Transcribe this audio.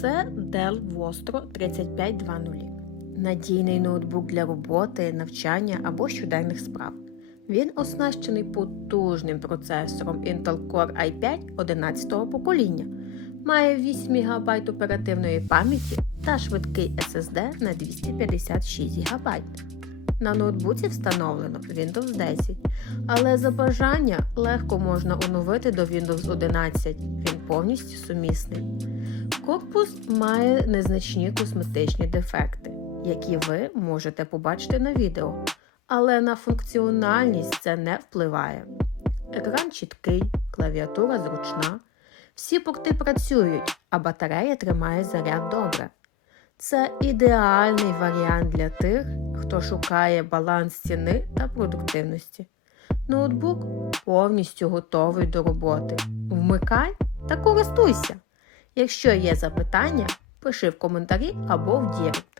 Це Dell Vostro 3520. Надійний ноутбук для роботи, навчання або щоденних справ. Він оснащений потужним процесором Intel Core i5 11-го покоління, має 8 ГБ оперативної пам'яті та швидкий SSD на 256 ГБ. На ноутбуці встановлено Windows 10, але за бажання легко можна оновити до Windows 11. Він повністю сумісний. Корпус має незначні косметичні дефекти, які ви можете побачити на відео, але на функціональність це не впливає. Екран чіткий, клавіатура зручна, всі порти працюють, а батарея тримає заряд добре. Це ідеальний варіант для тих, хто шукає баланс ціни та продуктивності. Ноутбук повністю готовий до роботи. Вмикай та користуйся. Якщо є запитання, пиши в коментарі або в Дірект.